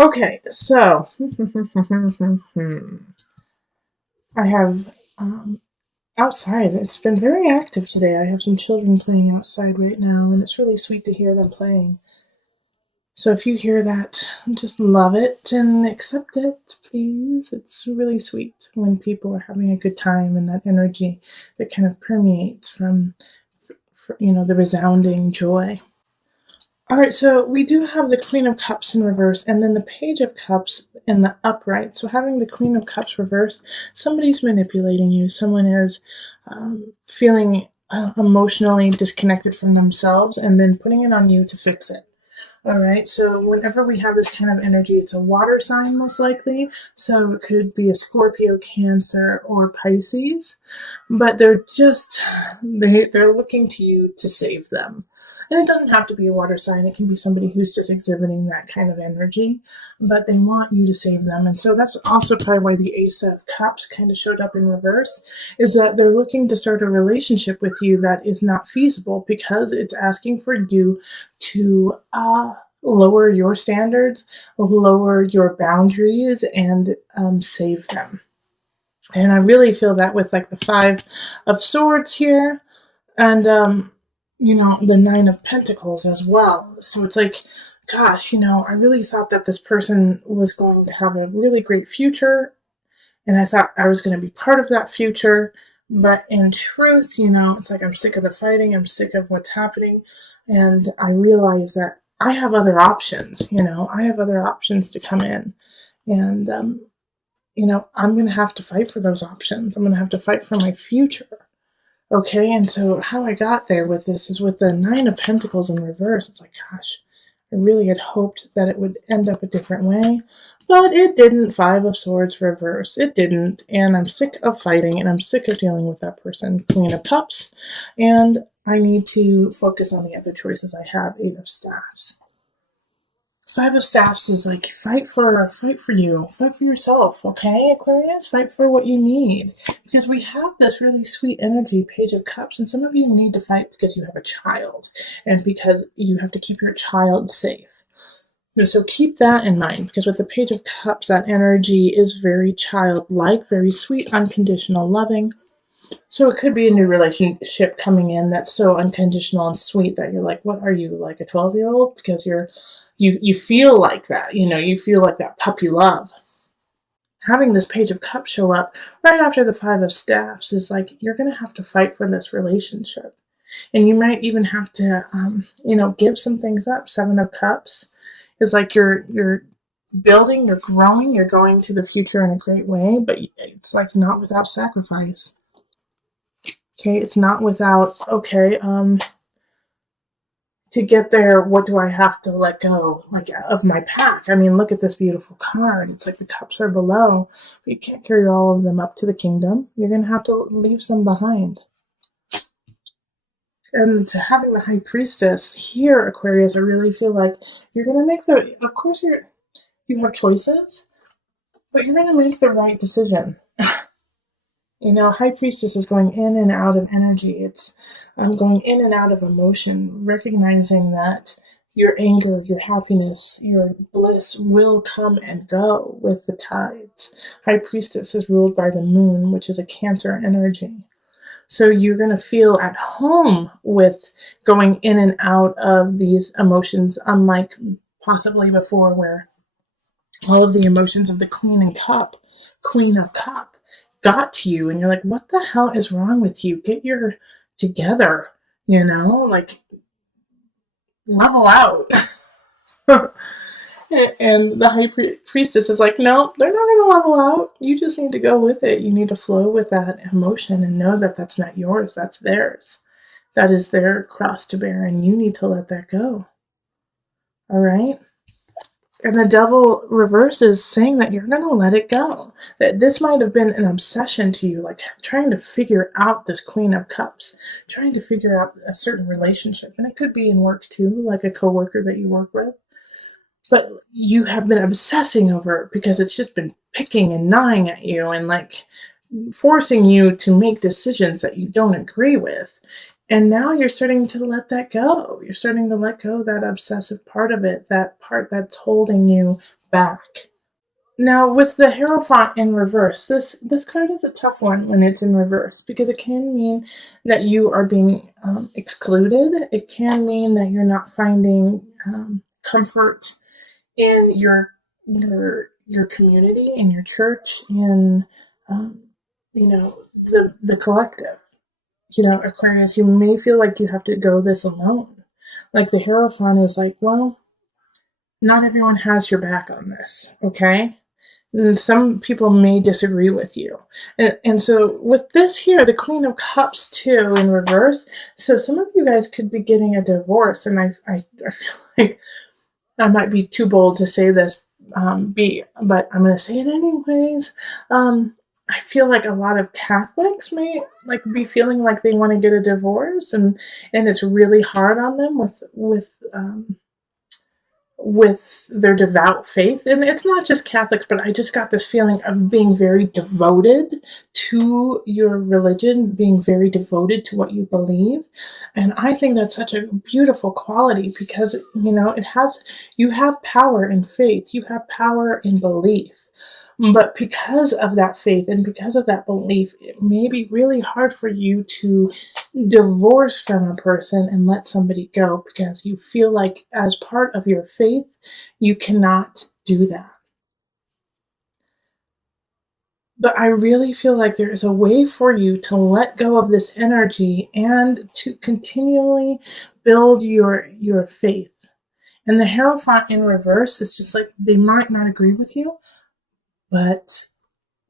Okay, so I have outside. It's been very active today. I have some children playing outside right now, and it's really sweet to hear them playing. So if you hear that, just love it and accept it, please. It's really sweet when people are having a good time and that energy that kind of permeates from, the resounding joy. All right, so we do have the Queen of Cups in reverse and then the Page of Cups in the upright. So having the Queen of Cups reverse, somebody's manipulating you. Someone is feeling emotionally disconnected from themselves and then putting it on you to fix it. All right, so whenever we have this kind of energy, it's a water sign most likely. So it could be a Scorpio, Cancer, or Pisces, but they're looking to you to save them. And it doesn't have to be a water sign. It can be somebody who's just exhibiting that kind of energy, but they want you to save them. And so that's also probably why the Ace of Cups kind of showed up in reverse, is that they're looking to start a relationship with you that is not feasible because it's asking for you to lower your standards, lower your boundaries, and save them. And I really feel that with like the Five of Swords here, and the Nine of Pentacles as well. So it's like, gosh, I really thought that this person was going to have a really great future, and I thought I was going to be part of that future. But in truth, it's like I'm sick of the fighting, I'm sick of what's happening, and I realize that I have other options. I have other options to come in, and I'm going to have to fight for those options. I'm going to have to fight for my future. Okay, and so how I got there with this is with the Nine of Pentacles in reverse. It's like, gosh, I really had hoped that it would end up a different way, but it didn't. Five of Swords reverse. It didn't, and I'm sick of fighting, and I'm sick of dealing with that person. Queen of Cups, and I need to focus on the other choices I have. Eight of Staffs. Five of Staffs is like fight for you, fight for yourself, okay, Aquarius? Fight for what you need. Because we have this really sweet energy, Page of Cups, and some of you need to fight because you have a child and because you have to keep your child safe. So keep that in mind, because with the Page of Cups, that energy is very childlike, very sweet, unconditional, loving. So it could be a new relationship coming in that's so unconditional and sweet that you're like, what are you, like a 12-year-old? Because you feel like that, you feel like that puppy love. Having this Page of Cups show up right after the Five of Staffs is like, you're going to have to fight for this relationship. And you might even have to, give some things up. Seven of Cups is like you're building, you're growing, you're going to the future in a great way, but it's like not without sacrifice. Okay, it's not without, to get there, what do I have to let go, like, of my pack? I mean, look at this beautiful card. It's like the cups are below, but you can't carry all of them up to the kingdom. You're going to have to leave some behind. And to having the High Priestess here, Aquarius, I really feel like you're going to make of course you have choices, but you're going to make the right decision. High Priestess is going in and out of energy. It's going in and out of emotion, recognizing that your anger, your happiness, your bliss will come and go with the tides. High Priestess is ruled by the moon, which is a Cancer energy. So you're going to feel at home with going in and out of these emotions, unlike possibly before, where all of the emotions of the Queen of Cup, got to you, and you're like, what the hell is wrong with you? Get your together, like, level out. And the High Priestess is like, no, they're not going to level out. You just need to go with it. You need to flow with that emotion and know that that's not yours, that's theirs. That is their cross to bear, and you need to let that go. All right? And the Devil reverse is saying that you're going to let it go. That this might have been an obsession to you, like trying to figure out this Queen of Cups, trying to figure out a certain relationship. And it could be in work too, like a coworker that you work with. But you have been obsessing over it because it's just been picking and gnawing at you and like forcing you to make decisions that you don't agree with. And now you're starting to let that go. You're starting to let go of that obsessive part of it, that part that's holding you back. Now, with the Hierophant in reverse, this card is a tough one when it's in reverse because it can mean that you are being excluded. It can mean that you're not finding comfort in your community, in your church, in the collective. Aquarius, you may feel like you have to go this alone. Like the Hierophant is like, well, not everyone has your back on this, okay? And some people may disagree with you. And so with this here, the Queen of Cups too in reverse, so some of you guys could be getting a divorce, and I feel like I might be too bold to say this, but I'm going to say it anyways. I feel like a lot of Catholics may like be feeling like they want to get a divorce, and it's really hard on them with their devout faith. And it's not just Catholics, but I just got this feeling of being very devoted to your religion, being very devoted to what you believe. And I think that's such a beautiful quality because, you have power in faith, you have power in belief. But because of that faith and because of that belief, it may be really hard for you to divorce from a person and let somebody go because you feel like, as part of your faith, you cannot do that. But I really feel like there is a way for you to let go of this energy and to continually build your faith. And the Hierophant in reverse is just like, they might not agree with you, but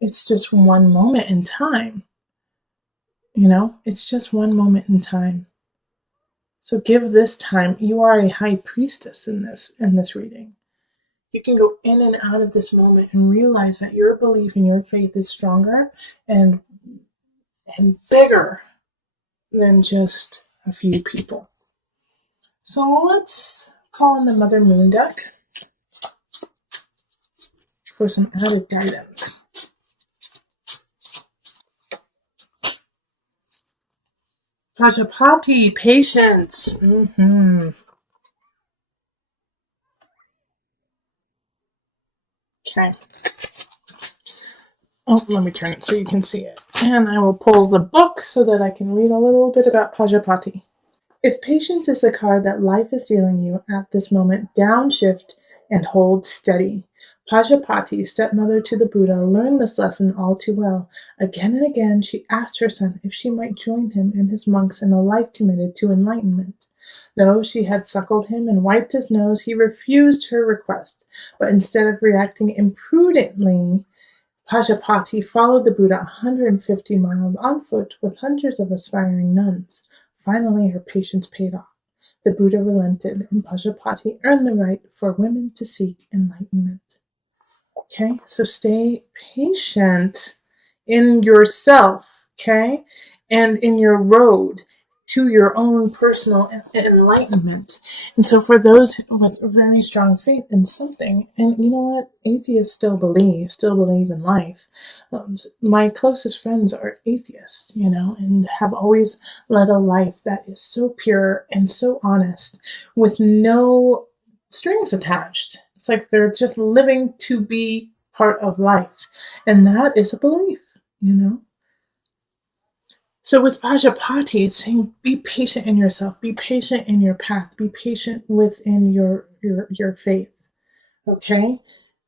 it's just one moment in time. It's just one moment in time. So give this time. You are a high priestess in this reading. You can go in and out of this moment and realize that your belief in your faith is stronger and bigger than just a few people. So let's call in the Mother Moon deck for some added guidance. Pajapati, patience. Okay. Oh, let me turn it so you can see it. And I will pull the book so that I can read a little bit about Pajapati. If patience is the card that life is dealing you at this moment, downshift and hold steady. Pajapati, stepmother to the Buddha, learned this lesson all too well. Again and again, she asked her son if she might join him and his monks in a life committed to enlightenment. Though she had suckled him and wiped his nose, he refused her request. But instead of reacting imprudently, Pajapati followed the Buddha 150 miles on foot with hundreds of aspiring nuns. Finally, her patience paid off. The Buddha relented, and Pajapati earned the right for women to seek enlightenment. Okay, so stay patient in yourself, okay, and in your road to your own personal enlightenment. And so for those with a very strong faith in something, and you know what, atheists still believe in life. My closest friends are atheists, and have always led a life that is so pure and so honest with no strings attached. It's like they're just living to be part of life. And that is a belief, So with Pajapati, it's saying be patient in yourself, be patient in your path, be patient within your faith. Okay?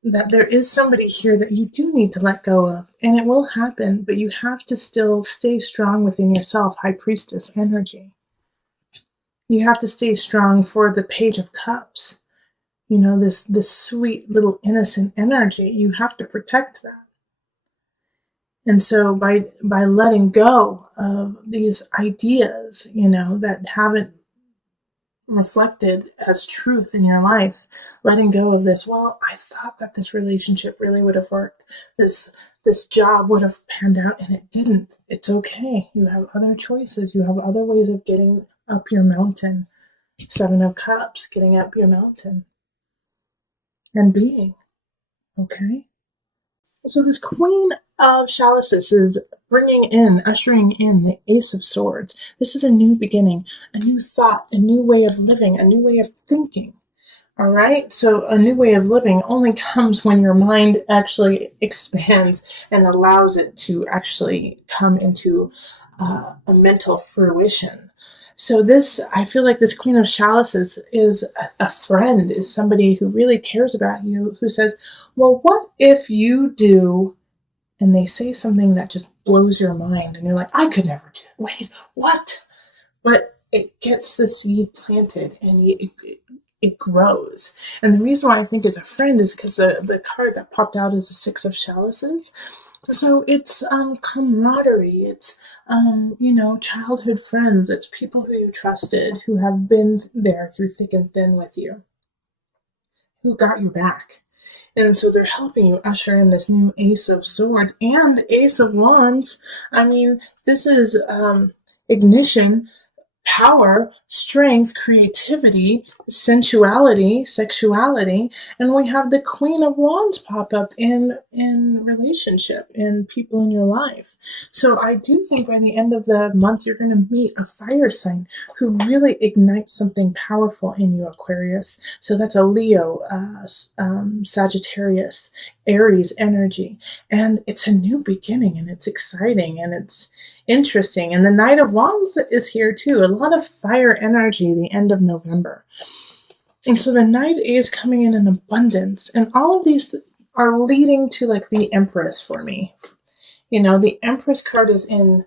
That there is somebody here that you do need to let go of, and it will happen, but you have to still stay strong within yourself, High Priestess energy. You have to stay strong for the Page of Cups. This sweet little innocent energy. You have to protect that. And so by letting go of these ideas, that haven't reflected as truth in your life, letting go of this, well, I thought that this relationship really would have worked. This job would have panned out, and it didn't. It's okay. You have other choices. You have other ways of getting up your mountain. Seven of Cups, getting up your mountain. And being. Okay? So this Queen of Chalices is ushering in the Ace of Swords. This is a new beginning, a new thought, a new way of living, a new way of thinking. All right. So a new way of living only comes when your mind actually expands and allows it to actually come into a mental fruition. So this, I feel like this Queen of Chalices is a friend, is somebody who really cares about you, who says, well, what if you do, and they say something that just blows your mind, and you're like, I could never do it. Wait, what? But it gets the seed planted, and it grows. And the reason why I think it's a friend is because the card that popped out is the Six of Chalices. So it's camaraderie. It's childhood friends. It's people who you trusted, who have been there through thick and thin with you, who got your back. And so they're helping you usher in this new Ace of Swords and Ace of Wands. I mean, this is ignition, power, strength, creativity, sensuality, sexuality, and we have the Queen of Wands pop up in relationship, in people in your life. So I do think by the end of the month you're going to meet a fire sign who really ignites something powerful in you, Aquarius. So that's a Leo, Sagittarius, Aries energy, and it's a new beginning, and it's exciting, and it's interesting. And the Knight of Wands is here too. A lot of fire energy the end of November. And so the Knight is coming in abundance. And all of these are leading to like the Empress for me. You know, the Empress card is in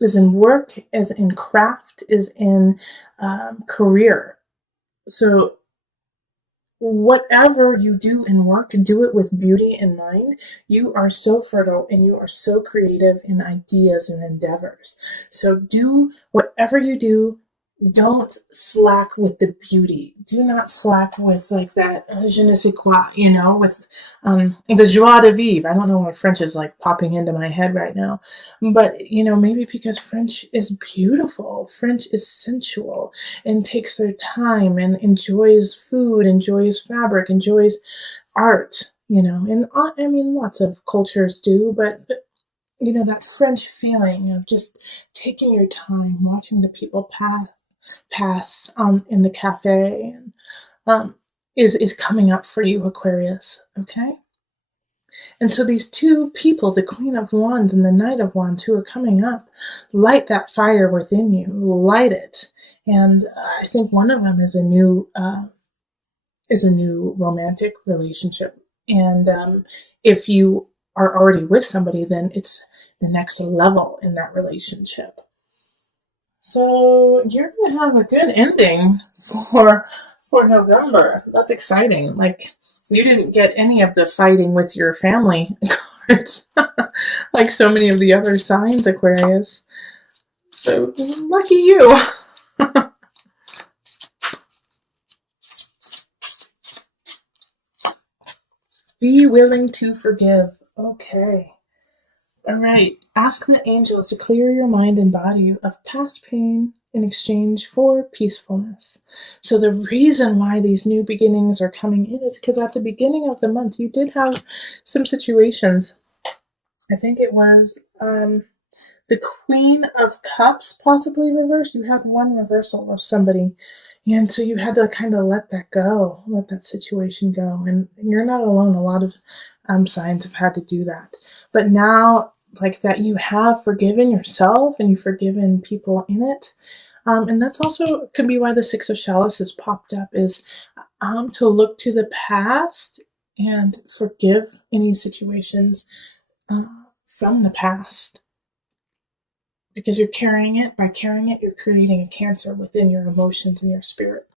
work, is in craft, is in career. So whatever you do in work, do it with beauty in mind. You are so fertile and you are so creative in ideas and endeavors. So do whatever you do. Don't slack with the beauty. Do not slack with like that je ne sais quoi, with the joie de vivre. I don't know why French is like popping into my head right now. But, maybe because French is beautiful. French is sensual and takes their time and enjoys food, enjoys fabric, enjoys art, and I mean, lots of cultures do, but that French feeling of just taking your time, watching the people pass in the cafe, and is coming up for you, Aquarius. Okay. And so these two people, the Queen of Wands and the Knight of Wands, who are coming up, light that fire within you, light it. And I think one of them is a new romantic relationship. And if you are already with somebody, then it's the next level in that relationship. So you're gonna have a good ending for November. That's exciting. Like, you didn't get any of the fighting with your family cards, like so many of the other signs, Aquarius. So lucky you. Be willing to forgive. Okay. All right. Ask the angels to clear your mind and body of past pain in exchange for peacefulness. So the reason why these new beginnings are coming in is because at the beginning of the month, you did have some situations. I think it was the Queen of Cups possibly reversed. You had one reversal of somebody. And so you had to kind of let that go, let that situation go. And you're not alone. A lot of signs have had to do that. But now, like that, you have forgiven yourself and you've forgiven people in it. And that's also could be why the Six of Chalices popped up, is to look to the past and forgive any situations from the past. Because you're carrying it. By carrying it, you're creating a cancer within your emotions and your spirit.